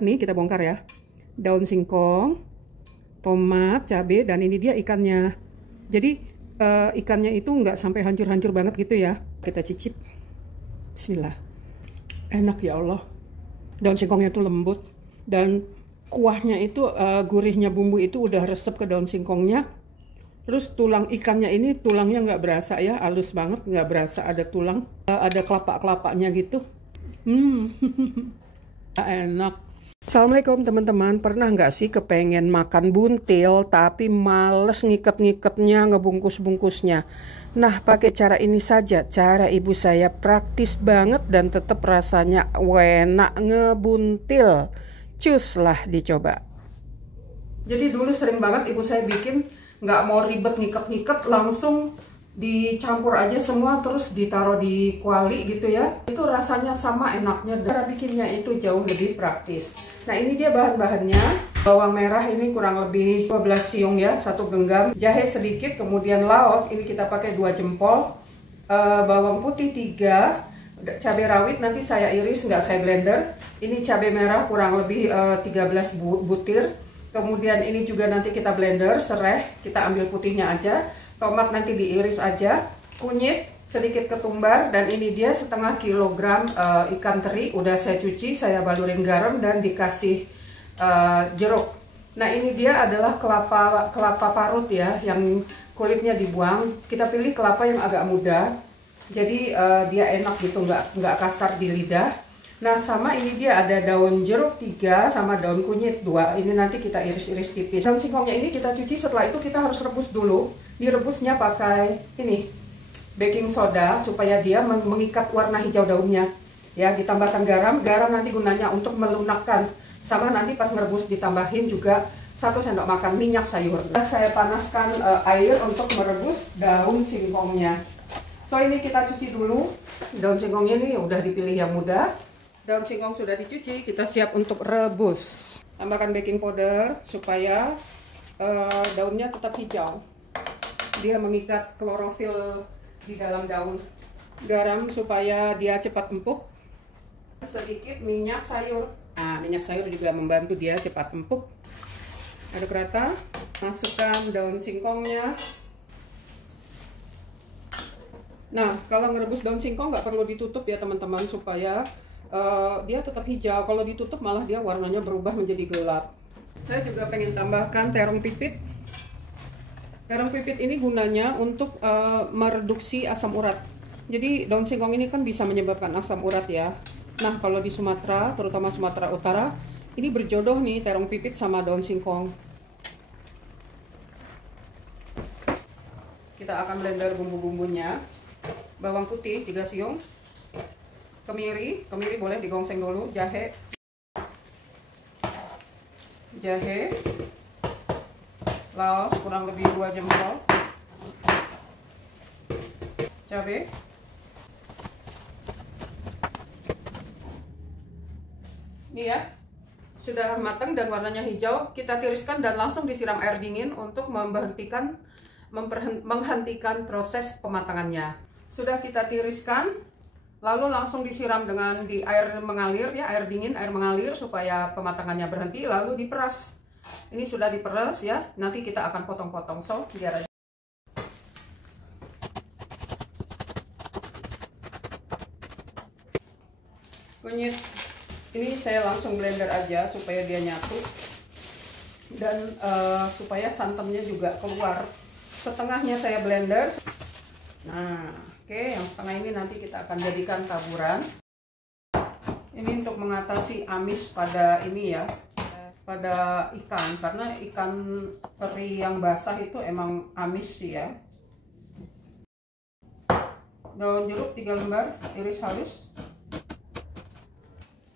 Nih kita bongkar ya. Daun singkong, tomat, cabai, dan ini dia ikannya. Jadi ikannya itu nggak sampai hancur-hancur banget gitu ya. Kita cicip. Bismillah. Enak ya Allah. Daun singkongnya tuh lembut dan kuahnya itu gurihnya bumbu itu udah resep ke daun singkongnya. Terus tulang ikannya ini tulangnya nggak berasa ya, halus banget, nggak berasa ada tulang, ada kelapa-kelapanya gitu. Enak. Assalamualaikum teman-teman, pernah nggak sih kepengen makan buntil tapi males ngiket-ngiketnya, ngebungkus-bungkusnya? Nah, pakai cara ini saja, cara ibu saya praktis banget dan tetap rasanya enak ngebuntil. Cus lah dicoba. Jadi dulu sering banget ibu saya bikin, nggak mau ribet ngiket-ngiket, langsung dicampur aja semua terus ditaruh di kuali gitu ya. Itu rasanya sama enaknya. Cara bikinnya itu jauh lebih praktis. Nah ini dia bahan-bahannya. Bawang merah ini kurang lebih 12 siung ya, 1 genggam. Jahe sedikit, kemudian laos ini kita pakai 2 jempol. Bawang putih 3. Cabai rawit nanti saya iris, nggak saya blender. Ini cabai merah kurang lebih 13 butir. Kemudian ini juga nanti kita blender, serai, kita ambil putihnya aja. Tomat nanti diiris aja, kunyit, sedikit ketumbar, dan ini dia setengah kilogram ikan teri. Udah saya cuci, saya balurin garam dan dikasih jeruk. Nah ini dia adalah kelapa parut ya, yang kulitnya dibuang. Kita pilih kelapa yang agak muda, jadi dia enak gitu, nggak kasar di lidah. Nah sama ini dia ada daun jeruk 3 sama daun kunyit 2. Ini nanti kita iris-iris tipis. Daun singkongnya ini kita cuci, setelah itu kita harus rebus dulu. Direbusnya pakai ini baking soda supaya dia mengikat warna hijau daunnya. Ya, ditambahkan garam. Garam nanti gunanya untuk melunakkan. Sama nanti pas merebus ditambahin juga 1 sendok makan minyak sayur. Saya panaskan air untuk merebus daun singkongnya. So ini kita cuci dulu. Daun singkongnya ini udah dipilih yang muda. Daun singkong sudah dicuci, kita siap untuk rebus. Tambahkan baking powder supaya daunnya tetap hijau. Dia mengikat klorofil di dalam daun. Garam supaya dia cepat empuk. Sedikit minyak sayur. Nah, minyak sayur juga membantu dia cepat empuk. Aduk rata. Masukkan daun singkongnya. Nah, kalau merebus daun singkong nggak perlu ditutup ya teman-teman, supaya dia tetap hijau. Kalau ditutup malah dia warnanya berubah menjadi gelap. Saya juga pengen tambahkan terong pipit. Terong pipit ini gunanya untuk mereduksi asam urat. Jadi daun singkong ini kan bisa menyebabkan asam urat ya. Nah kalau di Sumatera, terutama Sumatera Utara, ini berjodoh nih terong pipit sama daun singkong. Kita akan blender bumbu-bumbunya. Bawang putih 3 siung. Kemiri boleh digongseng dulu. Jahe, laos kurang lebih 2 jempol, cabai, ini ya sudah matang dan warnanya hijau. Kita tiriskan dan langsung disiram air dingin untuk menghentikan proses pematangannya. Sudah kita tiriskan, lalu langsung disiram dengan air mengalir ya, air dingin, air mengalir supaya pematangannya berhenti, lalu diperas. Ini sudah diperas ya, nanti kita akan potong-potong. So, biar aja. Kunyit, ini saya langsung blender aja supaya dia nyatu. Dan supaya santannya juga keluar. Setengahnya saya blender. Nah, oke, yang setengah ini nanti kita akan jadikan taburan. Ini untuk mengatasi amis pada ini ya, pada ikan, karena ikan teri yang basah itu emang amis sih ya. Daun jeruk 3 lembar, iris halus.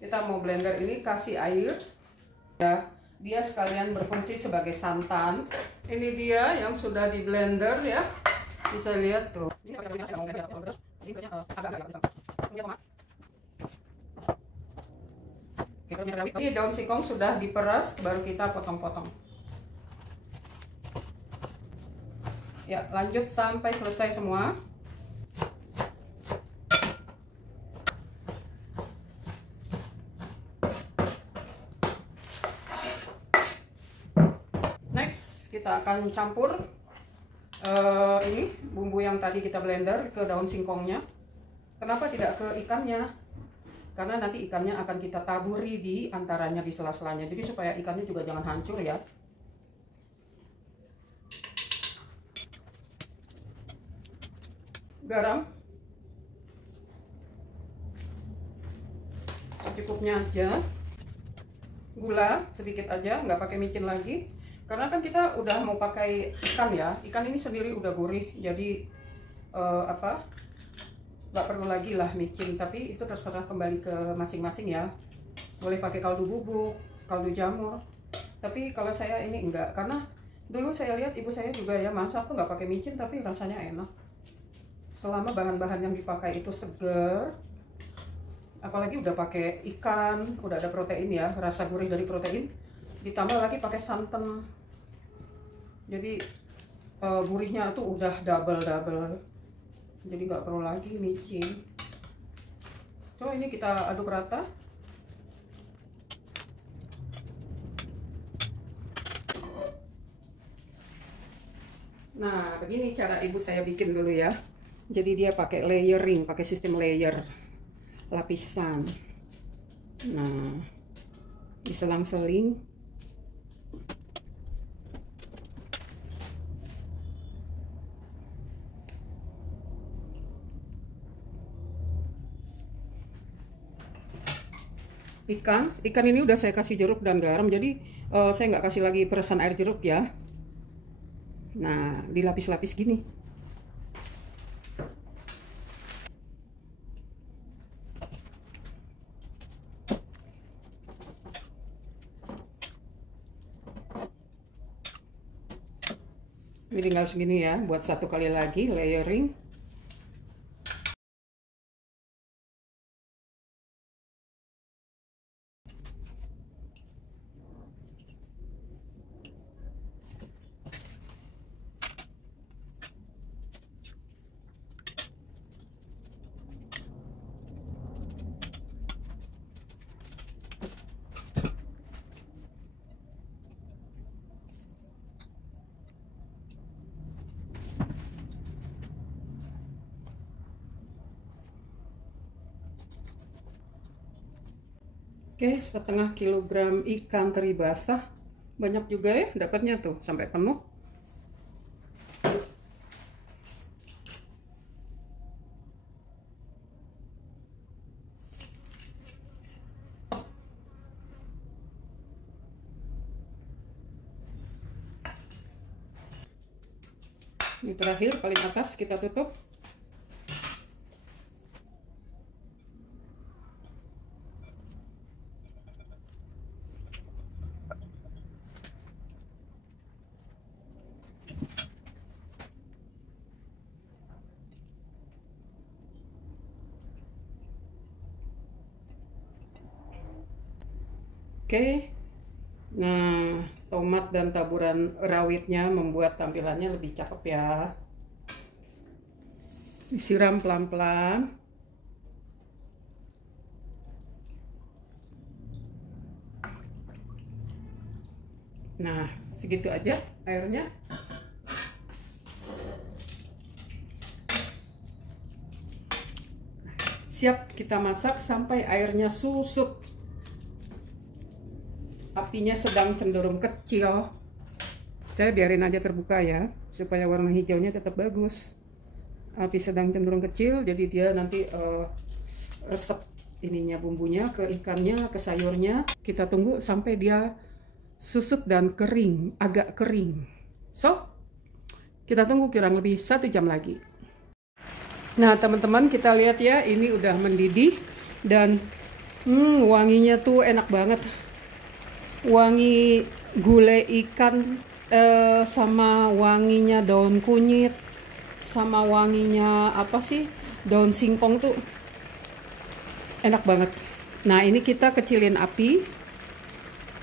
Kita mau blender ini, kasih air ya, dia sekalian berfungsi sebagai santan. Ini dia yang sudah di blender ya, bisa lihat tuh. Ini daun singkong sudah diperas, baru kita potong-potong. Ya, lanjut sampai selesai semua. kita akan campur ini bumbu yang tadi kita blender ke daun singkongnya. Kenapa tidak ke ikannya? Karena nanti ikannya akan kita taburi di antaranya, di sela-selanya. Jadi supaya ikannya juga jangan hancur ya. Garam secukupnya aja. Gula sedikit aja, nggak pakai micin lagi. Karena kan kita udah mau pakai ikan ya. Ikan ini sendiri udah gurih, jadi nggak perlu lagi lah micin. Tapi itu terserah kembali ke masing-masing ya. Boleh pakai kaldu bubuk, kaldu jamur. Tapi kalau saya ini enggak, karena dulu saya lihat ibu saya juga ya masak tuh nggak pakai micin, tapi rasanya enak. Selama bahan-bahan yang dipakai itu seger, apalagi udah pakai ikan, udah ada protein ya, rasa gurih dari protein, ditambah lagi pakai santan. Jadi gurihnya tuh udah double. Jadi nggak perlu lagi micin. Coba ini kita aduk rata. Nah, begini cara ibu saya bikin dulu ya. Jadi dia pakai layering, pakai sistem layer, lapisan. Nah, diselang-seling. Ikan ini udah saya kasih jeruk dan garam, jadi saya nggak kasih lagi peresan air jeruk ya. Nah, dilapis-lapis gini. Ini tinggal segini ya, buat satu kali lagi layering. Oke, setengah kilogram ikan teri basah. Banyak juga ya dapatnya tuh, sampai penuh. Ini terakhir, paling atas kita tutup. Oke, nah tomat dan taburan rawitnya membuat tampilannya lebih cakep ya. Disiram pelan-pelan. Nah, segitu aja airnya. Siap kita masak sampai airnya susut. Apinya sedang cenderung kecil. Saya biarin aja terbuka ya, supaya warna hijaunya tetap bagus. Api sedang cenderung kecil, jadi dia nanti resep ininya bumbunya ke ikannya, ke sayurnya. Kita tunggu sampai dia susut dan kering, agak kering. So, kita tunggu kurang lebih 1 jam lagi. Nah teman-teman, kita lihat ya, ini udah mendidih dan wanginya tuh enak banget. Wangi gulai ikan sama wanginya daun kunyit sama wanginya apa sih, daun singkong tuh enak banget. Nah ini kita kecilin api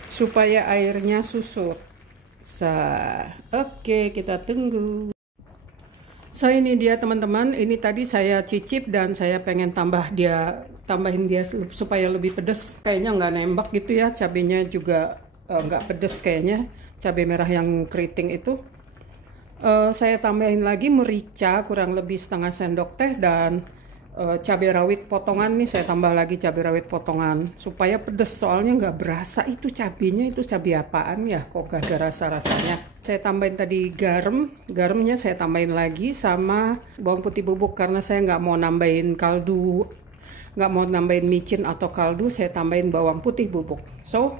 supaya airnya susut. Oke, kita tunggu. Ini dia teman-teman, ini tadi saya cicip dan saya pengen tambahin dia supaya lebih pedas. Kayaknya nggak nembak gitu ya, cabenya juga nggak pedes kayaknya, cabai merah yang keriting itu. Saya tambahin lagi merica kurang lebih setengah sendok teh, dan cabai rawit potongan nih, saya tambah lagi cabai rawit potongan supaya pedes, soalnya nggak berasa itu cabenya, itu cabai apaan ya, kok gak ada rasa-rasanya. Saya tambahin tadi garamnya saya tambahin lagi, sama bawang putih bubuk karena saya nggak mau nambahin kaldu, nggak mau nambahin micin atau kaldu, saya tambahin bawang putih bubuk. So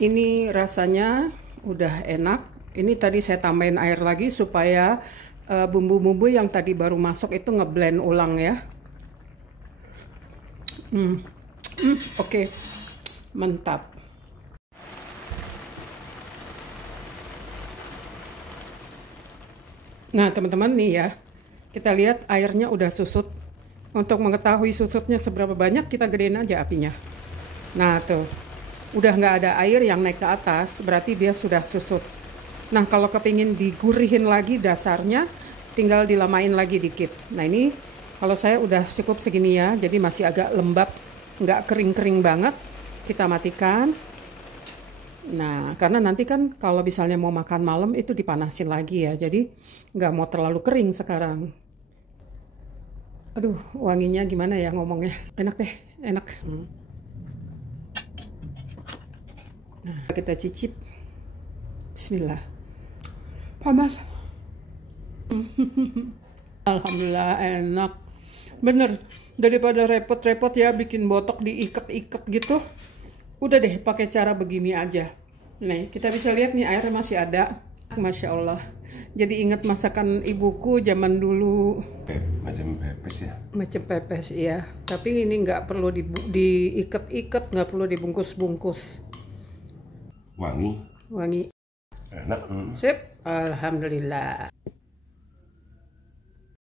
ini rasanya udah enak. Ini tadi saya tambahin air lagi supaya bumbu-bumbu yang tadi baru masuk itu ngeblend ulang ya. Oke. Mantap. Nah teman-teman nih ya, kita lihat airnya udah susut. Untuk mengetahui susutnya seberapa banyak, kita gedein aja apinya. Nah tuh, udah nggak ada air yang naik ke atas, berarti dia sudah susut. Nah kalau kepingin digurihin lagi dasarnya, tinggal dilamain lagi dikit. Nah ini kalau saya udah cukup segini ya, jadi masih agak lembab, nggak kering-kering banget. Kita matikan. Nah karena nanti kan kalau misalnya mau makan malam itu dipanasin lagi ya, jadi nggak mau terlalu kering sekarang. Aduh wanginya gimana ya ngomongnya, enak deh, enak. Nah kita cicip. Bismillah. Panas. Alhamdulillah enak. Bener, daripada repot-repot ya bikin botok diikat-ikat gitu, udah deh pakai cara begini aja. Nih kita bisa lihat nih airnya masih ada. Masya Allah. Jadi ingat masakan ibuku zaman dulu. Macam pepes ya. Macam pepes iya. Tapi ini nggak perlu diikat-ikat, nggak perlu dibungkus-bungkus. Wangi. Wangi. Enak. Sip. Alhamdulillah.